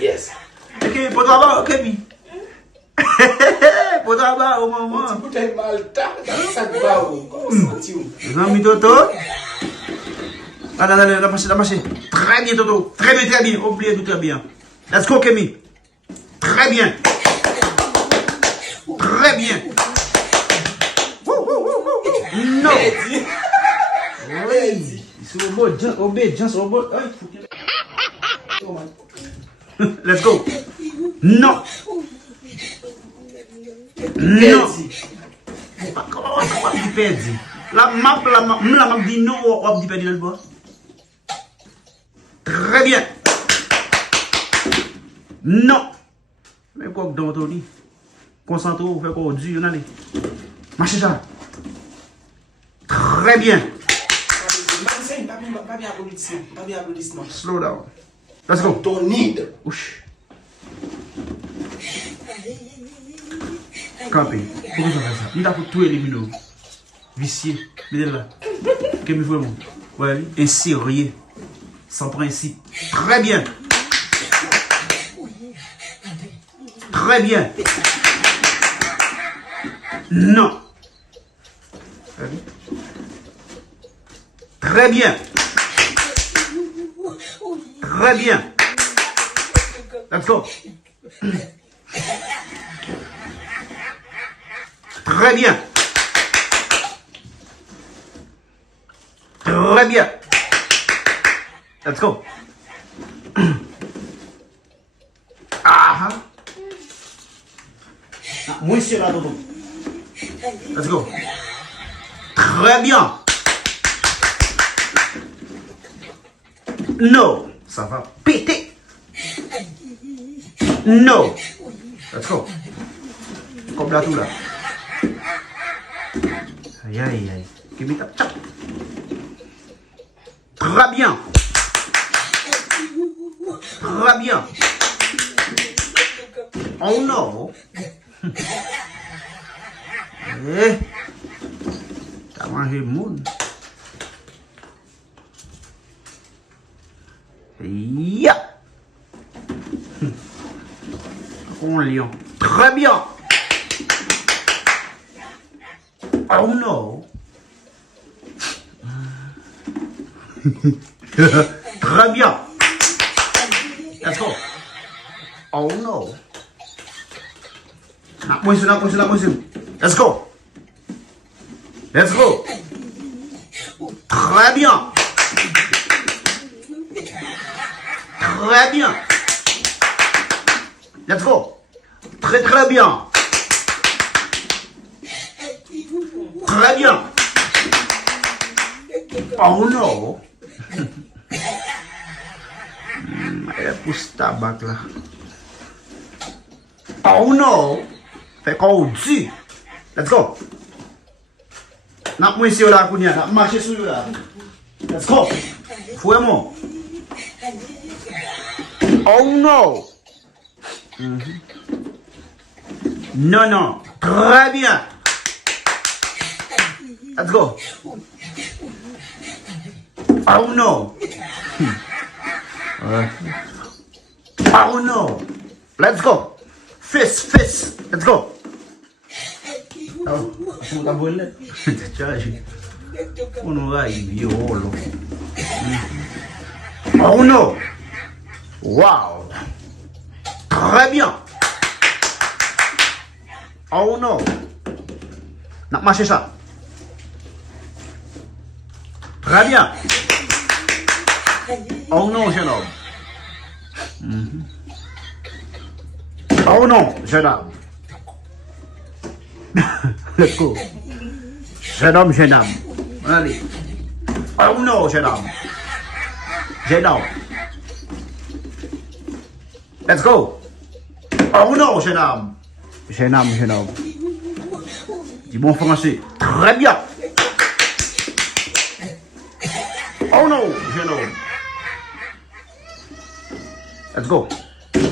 Yes. Ok, pour toi, Kemy. Pour toi, au moment. Tu peux mal ça va où? Ami Toto. Allez, la machine. Très bien, Toto. Très bien. Oubliez tout très bien. Let's go, Kemy. Très bien. Très bien. Non. Oui. C'est obédience. Let's go. Non. Non. Comment on dit perdu? La map dit non, on dit perdu dans le bois. Très bien. Non. Mais quoi que dans ton lit? Concentrez-vous, faites quoi dur, allez. Marchez ça. Très bien. Pas bien applaudissement. Slow down. Let's go. Ton need. Ouch. Campé. Pourquoi ça fait ça? Il a fait tout éliminer. Vicié. Mettez là. Kemy vraiment. Ouais, insérieux. Sans principe. Très bien. Très bien. Non. Très bien. Très bien. Let's go. Très bien. Très bien. Let's go. Ah. Moi, c'est là, Dodo. Let's go. Très bien. Non. Ça va péter. Non. Let's go. Comme là, tout là. Aïe. Kemy tape, tchap. Très bien. Très bien. Oh non. Eh. T'as mangé le monde. Ya. On lion. Très bien. Oh non. Très bien. Let's go. Oh no. Moi, Let's go. Let's go. Très bien. Très bien. Let's go. Très bien. Très bien. Oh no. Elle pousse tabac là. Oh no. Fait qu'on dit. Let's go. N'a pas ici là, Kounia. N'a marché sur là. Let's go. Fouet-moi. Oh no. Non. Très bien. Let's go. Oh no. Oh no. Let's go. Fist. Let's go. Oh, on t'a volé. On va y violer. Oh no. Wow. Très bien. Oh no. N'a marché ça. Très bien. Oh non, jeune homme. Oh non, jeune homme. Let's go. Jeune homme. Allez. Oh non, jeune homme. Let's go. Oh non, jeune homme. Du bon français. Très bien. Oh non, jeune homme. Let's go.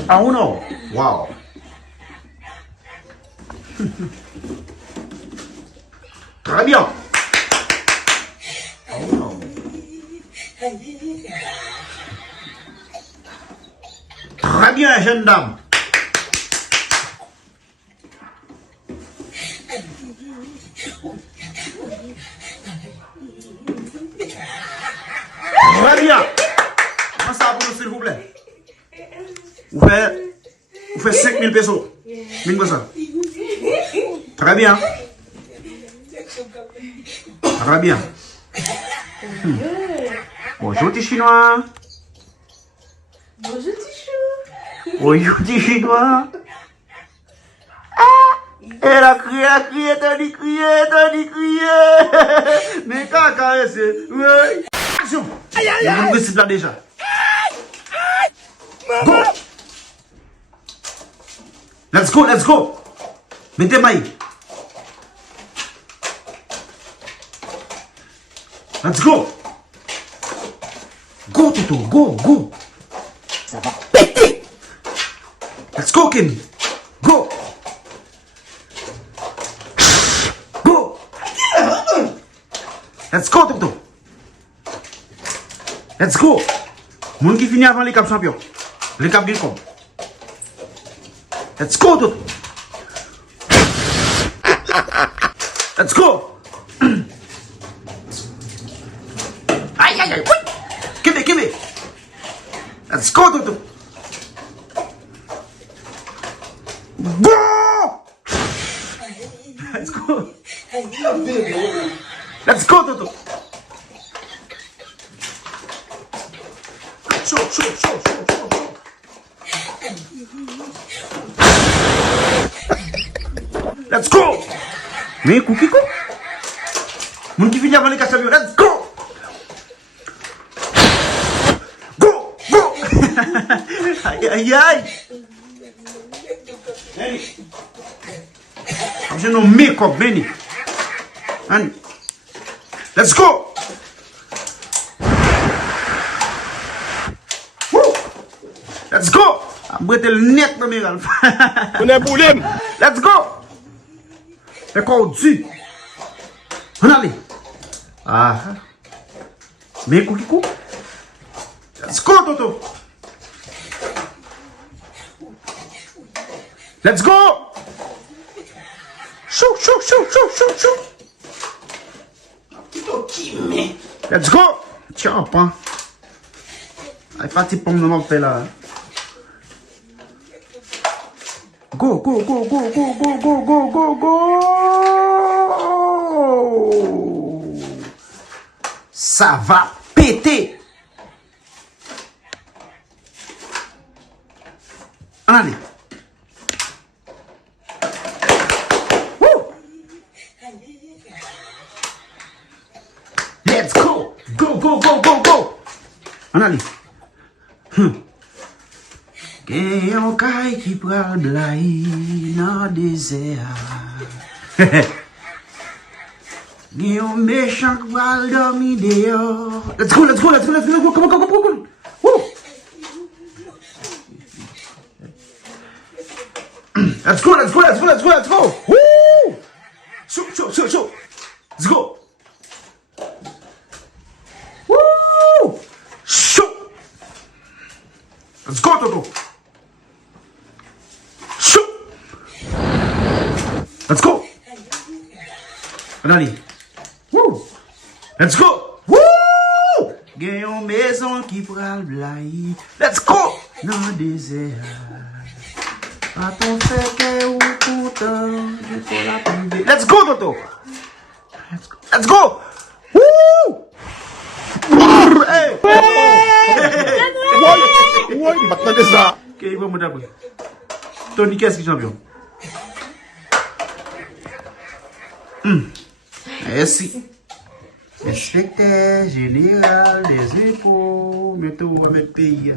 Oh no. Wow. Très bien. Oh no. Très bien, jeune dame. Très bien. Comment ça pour nous, s'il vous plaît? Vous faites 5000 pesos. 1000 pesos. Très bien. Très bien. Bonjour, petit chinois. Bonjour, Tichou. Bonjour, petit chinois. Ah! Elle a crié, Thony crié. Mais quand caresser, oui. Action! Aïe, aïe, aïe! Vous me là déjà. Go! Let's go! Mettez maïs. Let's go! Go, Toto, go! Ça va péter! Let's go, Kemy! Go! Let's go, Toto! Let's go! Moun qui finit avant les caps champions. Les caps Gilcom. Let's go, Toto! Let's go! Aïe! Oui! Kemy! Let's go, Toto! Go! Let's go! Let's go, Toto! Show. Let's go! Mais Kiko? Mon qui finit avant les caches. Let's go! Go! Aïe! Je no make-up, Benny. Let's go! Woo! Let's go! I'm going to net the middle. Let's go! Let's go, G. Allez. Ah. Mais Kiko? Let's go, Toto. Let's go! Shoot. Let's go! Tiens, pas. Elle est partie pour me faire là. Go! Ça va péter! Allez! Let's go! Go! Allez! Gen yon kay ki pral blay nan désert. Gen yon méchant ki pral dormi dehors. Let's go! Come on! Woo! Let's go! Woo! Shoot! Let's go! Woo! Shoot! Let's go, Toto! Shoot! Let's go! Allez! Woo! Let's go! Woo! Gen yon maison qui pral blay. Let's go! Nan désert. A ton fait ou content. Let's go, Toto! Let's go! Woo! Hey! Ouais, maintenant de ça. Ok, bon, madame. Thony, qu'est-ce qui est champion? Merci. Inspecteur général des impôts, mettez-vous à mettre pays.